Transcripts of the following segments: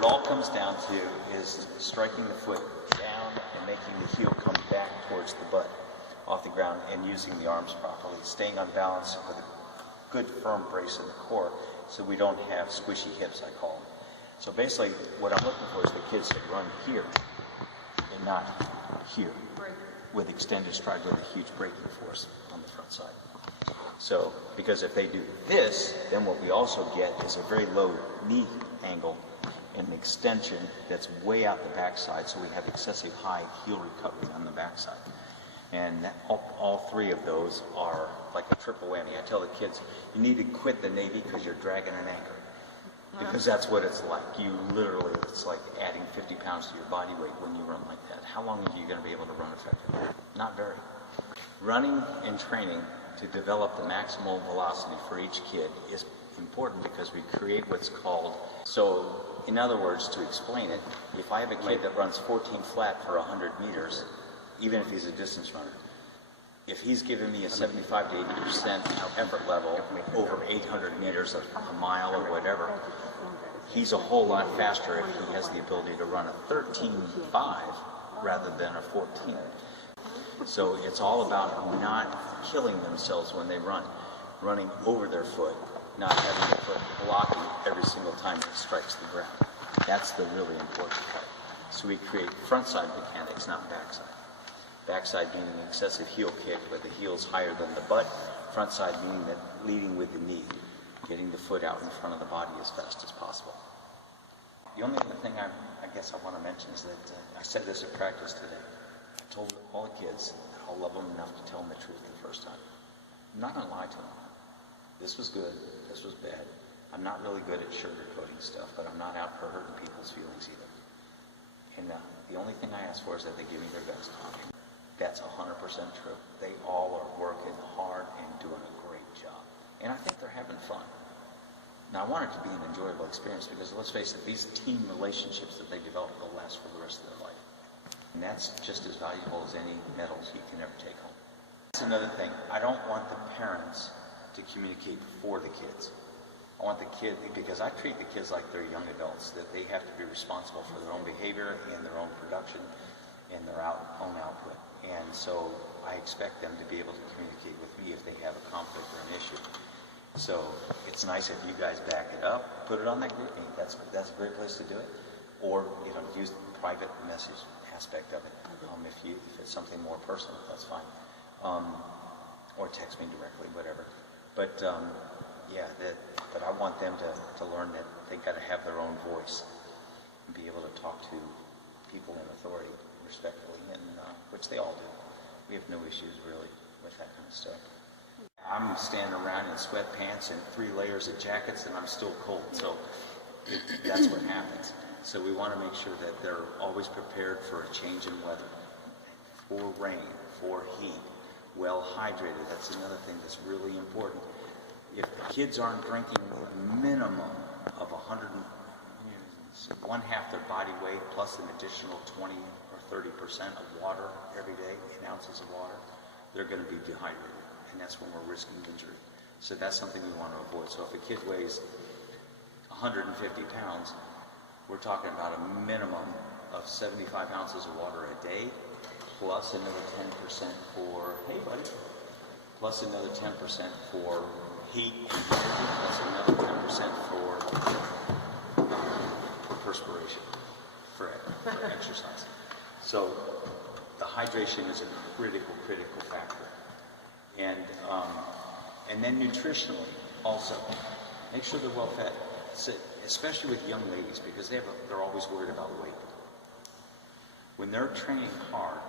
it all comes down to is striking the foot down and making the heel come back towards the butt off the ground and using the arms properly, staying on balance with a good firm brace in the core so we don't have squishy hips, I call them. So basically what I'm looking for is the kids to run here and not here with extended stride with a huge braking force on the front side. So, because if they do this, then what we also get is a very low knee angle and an extension that's way out the backside, so we have excessive high heel recovery on the backside. And all three of those are like a triple whammy. I tell the kids, you need to quit the Navy because you're dragging an anchor. Because that's what it's like. You literally, it's like adding 50 pounds to your body weight when you run like that. How long are you going to be able to run effectively? Not very. Running and training to develop the maximal velocity for each kid is important because we create what's called, so in other words, to explain it, if I have a kid that runs 14 flat for 100 meters, even if he's a distance runner, if he's giving me a 75 to 80% effort level over 800 meters, a mile or whatever, he's a whole lot faster if he has the ability to run a 13.5 rather than a 14. So it's all about not killing themselves when they run, running over their foot, not having their foot blocking every single time it strikes the ground. That's the really important part. So we create frontside mechanics, not backside. Backside meaning excessive heel kick where the heel's higher than the butt. Frontside meaning that leading with the knee, getting the foot out in front of the body as fast as possible. The only other thing I guess I want to mention is that I said this at practice today. I told all the kids that I'll love them enough to tell them the truth the first time. I'm not going to lie to them. This was good. This was bad. I'm not really good at sugarcoating stuff, but I'm not out for hurting people's feelings either. And the only thing I ask for is that they give me their best. That's 100% true. They all are working hard and doing a great job. And I think they're having fun. Now, I want it to be an enjoyable experience because, let's face it, these team relationships that they develop will last for the rest of their life. And that's just as valuable as any medals you can ever take home. That's another thing. I don't want the parents to communicate for the kids. I want the kid, because I treat the kids like they're young adults, that they have to be responsible for their own behavior and their own production and their own output. And so I expect them to be able to communicate with me if they have a conflict or an issue. So it's nice if you guys back it up, put it on that group meet. That's a great place to do it. Or, use the private message aspect of it. If it's something more personal, that's fine. Or text me directly, whatever. But but I want them to learn that they got to have their own voice and be able to talk to people in authority respectfully, and which they all do. We have no issues really with that kind of stuff. I'm standing around in sweatpants and 3 layers of jackets and I'm still cold, so that's what happens. So we want to make sure that they're always prepared for a change in weather, for rain, for heat, well hydrated. That's another thing that's really important. If kids aren't drinking a minimum of 1/2 their body weight plus an additional 20 or 30% of water every day, in ounces of water, they're going to be dehydrated, and that's when we're risking injury. So that's something we want to avoid. So if a kid weighs 150 pounds, we're talking about a minimum of 75 ounces of water a day, plus another 10% for, hey buddy, plus another 10% for heat and energy, plus another 10% for perspiration, for exercise. So the hydration is a critical factor. And then nutritionally also, make sure they're well fed, especially with young ladies, because they're always worried about weight. When they're training hard,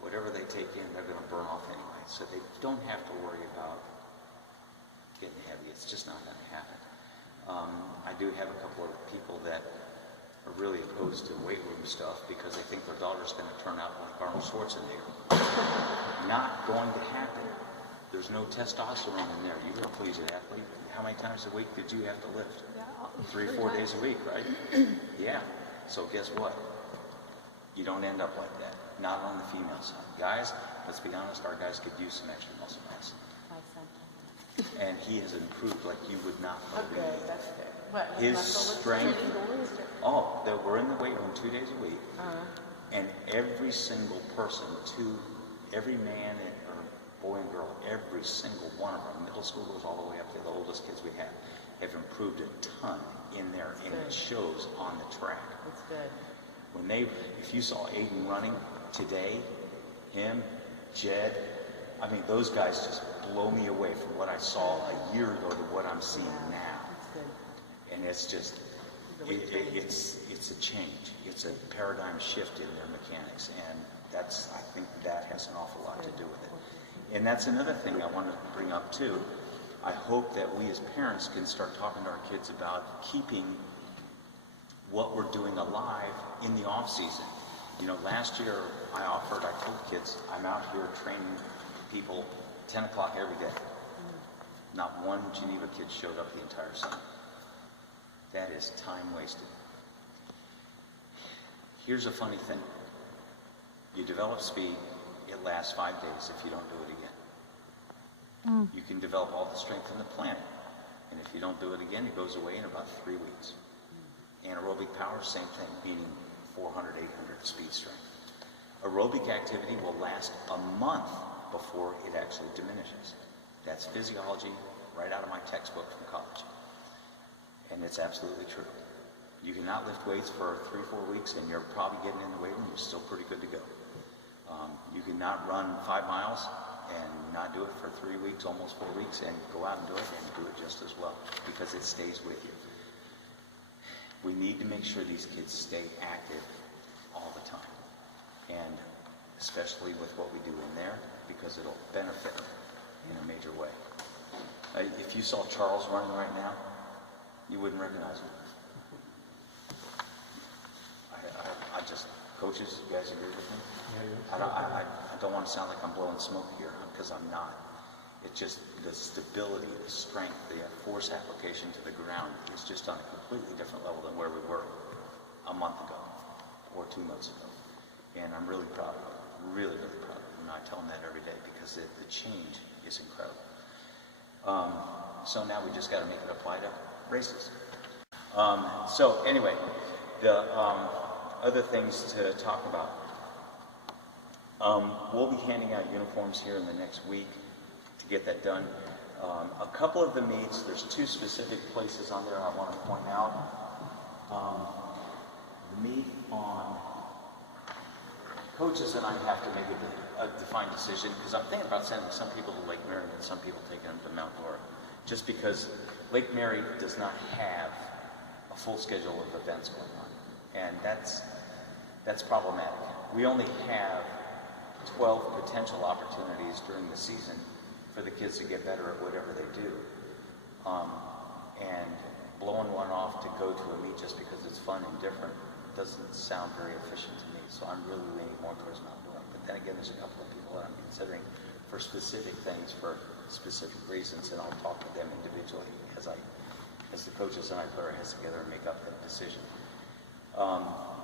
whatever they take in, they're going to burn off anyway. So they don't have to worry about getting heavy. It's just not going to happen. I do have a couple of people that are really opposed to weight room stuff because they think their daughter's going to turn out like Arnold Schwarzenegger. Not going to happen. There's no testosterone in there. You're going to please an athlete. How many times a week did you have to lift? 3 or 4 days a week, right? Yeah. So guess what? You don't end up like that. Not on the female side. Guys, let's be honest, our guys could use some extra muscle mass. And he has improved like you would not Oh, believe. good. That's good. What? His muscle strength, training? we're in the weight room 2 days a week, and every single person, every man or boy and girl, every single one of them, middle schoolers all the way up to the oldest kids we have improved a ton in there, and it shows on the track. That's good. If you saw Aiden running today, him, Jed, I mean, those guys just blow me away from what I saw a year ago to what I'm seeing now. That's good. And it's just, it's a change. It's a paradigm shift in their mechanics, and I think that has an awful lot to do with it. And that's another thing I want to bring up too. I hope that we as parents can start talking to our kids about keeping what we're doing alive in the off season. You know, last year I told kids, I'm out here training people 10 o'clock every day. Not one Geneva kid showed up the entire summer. That is time wasted. Here's a funny thing. You develop speed, it lasts 5 days if you don't do it again. You can develop all the strength in the planet, and if you don't do it again, it goes away in about 3 weeks. Anaerobic power, same thing, meaning 400, 800 speed strength. Aerobic activity will last a month before it actually diminishes. That's physiology right out of my textbook from college. And it's absolutely true. You cannot lift weights for 3 or 4 weeks and you're probably getting in the weight room, you're still pretty good to go. You cannot run 5 miles and not do it for 3 weeks, almost 4 weeks, and go out and do it just as well, because it stays with you. We need to make sure these kids stay active all the time, and especially with what we do in there, because it'll benefit them in a major way. If you saw Charles running right now, you wouldn't recognize him. Coaches, you guys agree with me? I don't want to sound like I'm blowing smoke here, because I'm not. It's just the stability, the strength, the force application to the ground is just on a completely different level than where we were a month ago or 2 months ago. And I'm really proud of it, really, really proud of it. And I tell them that every day, because the change is incredible. So now we just got to make it apply to races. So anyway, the other things to talk about. We'll be handing out uniforms here in the next week to get that done. A couple of the meets, there's 2 specific places on there I want to point out. The meet on coaches and I have to make a defined decision, because I'm thinking about sending some people to Lake Mary and some people taking them to Mount Dora, just because Lake Mary does not have a full schedule of events going on, and that's problematic. We only have 12 potential opportunities during the season for the kids to get better at whatever they do, and blowing one off to go to a meet just because it's fun and different doesn't sound very efficient to me. So I'm really leaning more towards Mount Dora. But then again, there's a couple of people that I'm considering for specific things for specific reasons, and I'll talk with them individually as the coaches and I put our heads together and make up that decision.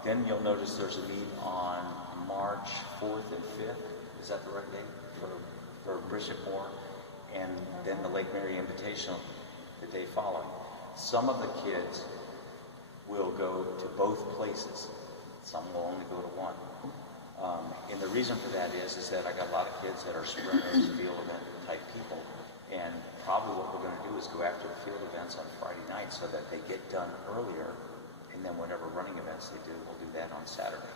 Then you'll notice there's a meet on March 4th and 5th. Is that the right date for Bishop Moore? And then the Lake Mary Invitational the day following. Some of the kids will go to both places. Some will only go to one. And the reason for that is that I got a lot of kids that are sprinters, field event type people. And probably what we're going to do is go after the field events on Friday night so that they get done earlier. And then whatever running events they do, we'll do that on Saturday.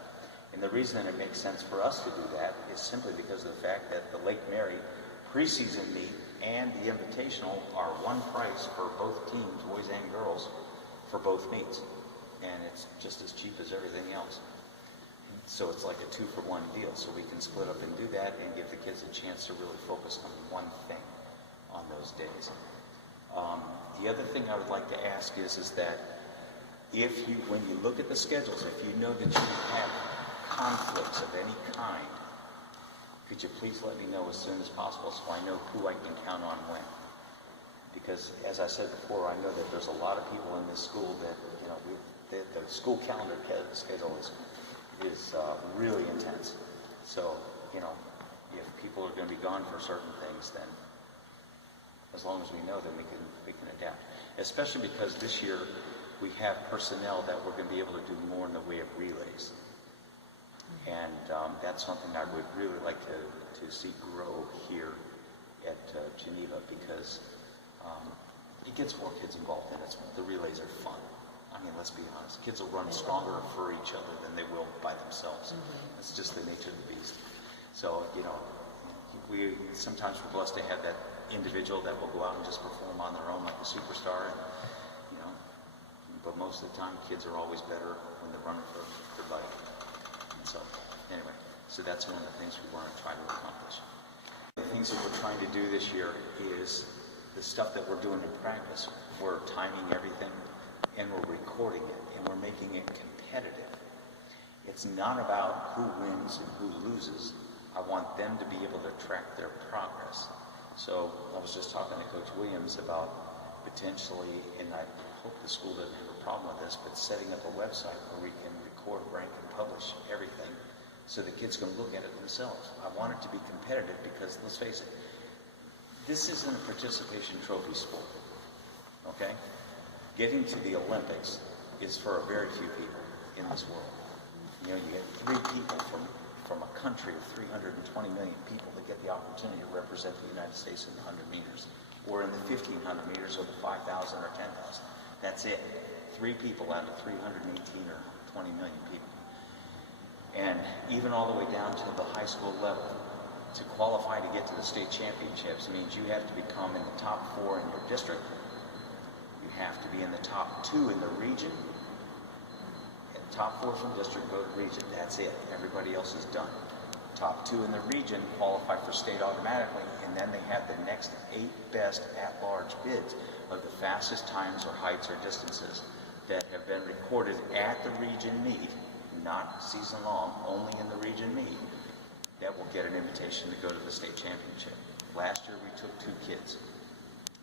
And the reason that it makes sense for us to do that is simply because of the fact that the Lake Mary preseason meet and the Invitational are one price for both teams, boys and girls, for both meets. And it's just as cheap as everything else. So it's like a 2-for-1 deal. So we can split up and do that and give the kids a chance to really focus on one thing on those days. The other thing I would like to ask is that when you look at the schedules, if you know that you have conflicts of any kind, could you please let me know as soon as possible so I know who I can count on when? Because as I said before, I know that there's a lot of people in this school that, the school calendar schedule is really intense. So, if people are going to be gone for certain things, then As long as we know, then we can adapt. Especially because this year we have personnel that we're going to be able to do more in the way of relays. And that's something I would really like to see grow here at Geneva, because it gets more kids involved in it. The relays are fun. I mean, let's be honest. Kids will run stronger for each other than they will by themselves. It's just the nature of the beast. So, you know, sometimes we're blessed to have that individual that will go out and just perform on their own like a superstar, and, you know, but most of the time kids are always better when they're running for their buddy. And so, anyway, so that's one of the things we want to try to accomplish. The things that we're trying to do this year is the stuff that we're doing in practice. We're timing everything, and we're recording it, and we're making it competitive. It's not about who wins and who loses. I want them to be able to track their progress. So I was just talking to Coach Williams about potentially, and I hope the school doesn't have a problem with this, but setting up a website where we can record, rank, and publish everything so the kids can look at it themselves. I want it to be competitive because, let's face it, this isn't a participation trophy sport, okay? Getting to the Olympics is for a very few people in this world. You know, you get 3 people from a country of 320 million people that get the opportunity to represent the United States in the 100 meters, or in the 1,500 meters, or the 5,000 or 10,000. That's it. 3 people out of 318 or 20 million people. And even all the way down to the high school level, to qualify to get to the state championships means you have to become in the top 4 in your district. You have to be in the top 2 in the region. Top 4 from district, go to region. That's it. Everybody else is done. Top 2 in the region qualify for state automatically, and then they have the next 8 best at-large bids of the fastest times or heights or distances that have been recorded at the region meet, not season long, only in the region meet, that will get an invitation to go to the state championship. Last year we took 2 kids.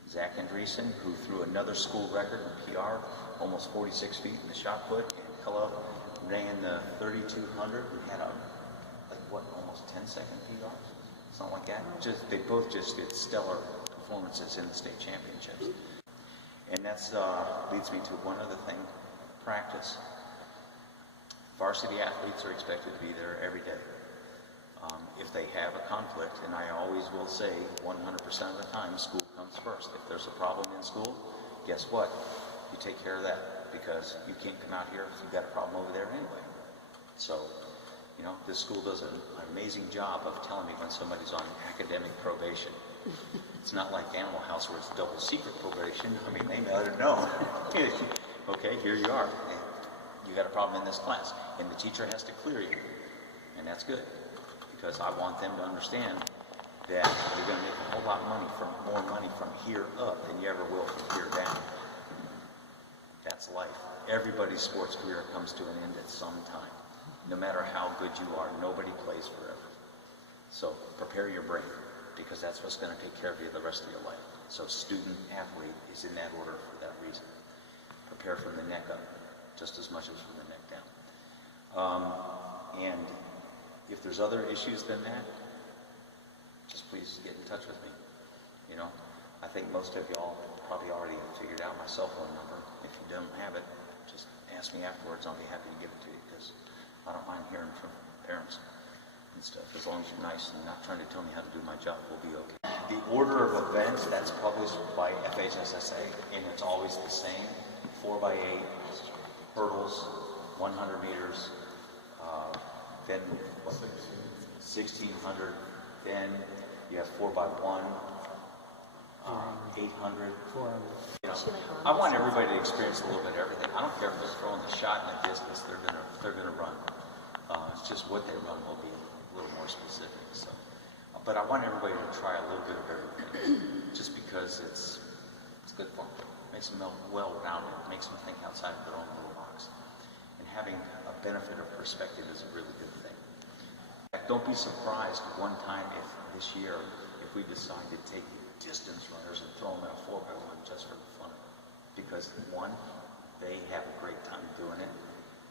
Zach Andreessen, who threw another school record in PR, almost 46 feet in the shot put, and Ella ran the 3,200. We had almost 10-second PR, something like that. They both just did stellar performances in the state championships. And that's leads me to one other thing: practice. Varsity athletes are expected to be there every day. If they have a conflict, and I always will say 100% of the time, school comes first. If there's a problem in school, guess what? You take care of that, because you can't come out here if you've got a problem over there anyway. So, you know, this school does an amazing job of telling me when somebody's on academic probation. It's not like Animal House where it's double secret probation. I mean, they let it know. Okay, here you are. You got a problem in this class, and the teacher has to clear you, and that's good, because I want them to understand that you're going to make a whole lot more money from here up than you ever will from here down. That's life. Everybody's sports career comes to an end at some time. No matter how good you are, nobody plays forever. So prepare your brain, because that's what's going to take care of you the rest of your life. So student athlete is in that order for that reason. Prepare from the neck up just as much as from the neck down. And if there's other issues than that, just please get in touch with me. You know, I think most of y'all probably already have figured out my cell phone number. If you don't have it, just ask me afterwards. I'll be happy to give it to you, because I don't mind hearing from parents and stuff. As long as you're nice and not trying to tell me how to do my job, we'll be okay. The order of events, that's published by FHSSA, and it's always the same: 4x8 hurdles, 100 meters, then 1,600, then you have 4x1, 800. You know, I want everybody to experience a little bit of everything. I don't care if they're throwing the shot in the distance; they're gonna run. It's just what they run will be a little more specific. So, but I want everybody to try a little bit of everything, just because it's good for them. Makes them well-rounded. Makes them think outside of their own little box. And having a benefit of perspective is a really good thing. Don't be surprised one time this year if we decide to take distance runners and throw them in a 4x1 just for the fun of it. Because one, they have a great time doing it,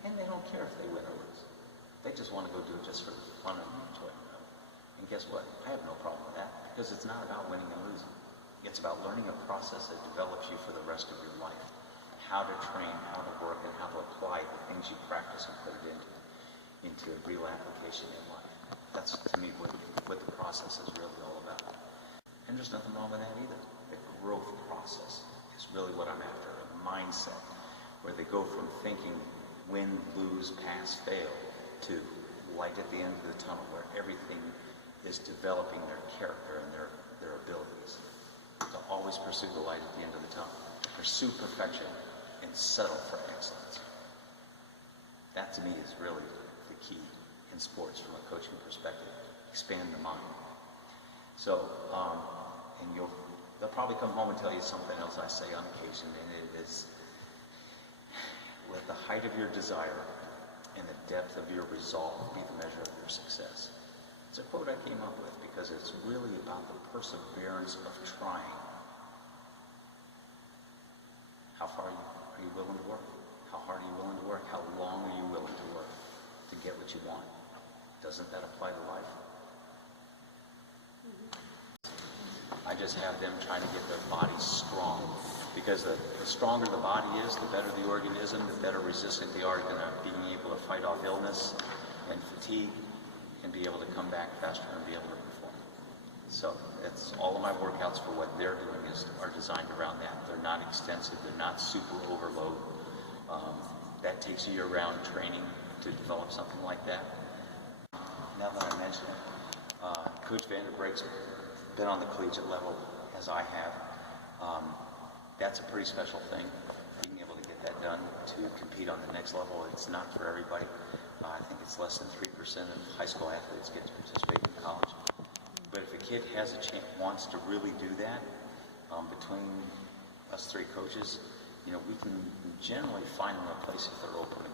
and they don't care if they win or lose. They just want to go do it just for the fun and enjoyment of it. And guess what? I have no problem with that, because it's not about winning and losing. It's about learning a process that develops you for the rest of your life. How to train, how to work, and how to apply the things you practice and put it into real application in life. That's, to me, what the process is really all about. And there's nothing wrong with that either. The growth process is really what I'm after, a mindset where they go from thinking win, lose, pass, fail to light at the end of the tunnel where everything is developing their character and their abilities. To always pursue the light at the end of the tunnel, to pursue perfection and settle for excellence. That to me is really the key in sports from a coaching perspective. Expand the mind. So, and they'll probably come home and tell you something else I say on occasion, and it is, let the height of your desire and the depth of your resolve be the measure of your success. It's a quote I came up with because it's really about the perseverance of trying. How far are you willing to work? How hard are you willing to work? How long are you willing to work to get what you want? Doesn't that apply to life? I just have them trying to get their bodies strong, because the stronger the body is, the better the organism, the better resistant they are to being able to fight off illness and fatigue and be able to come back faster and be able to perform. So it's all of my workouts for what they're doing are designed around that. They're not extensive, they're not super overload. That takes year-round training to develop something like that. Now that I mention it, Coach Vanderbreek's been on the collegiate level as I have. That's a pretty special thing, being able to get that done to compete on the next level. It's not for everybody. I think it's less than 3% of high school athletes get to participate in college. But if a kid has a chance, wants to really do that, between us three coaches, we can generally find them a place if they're open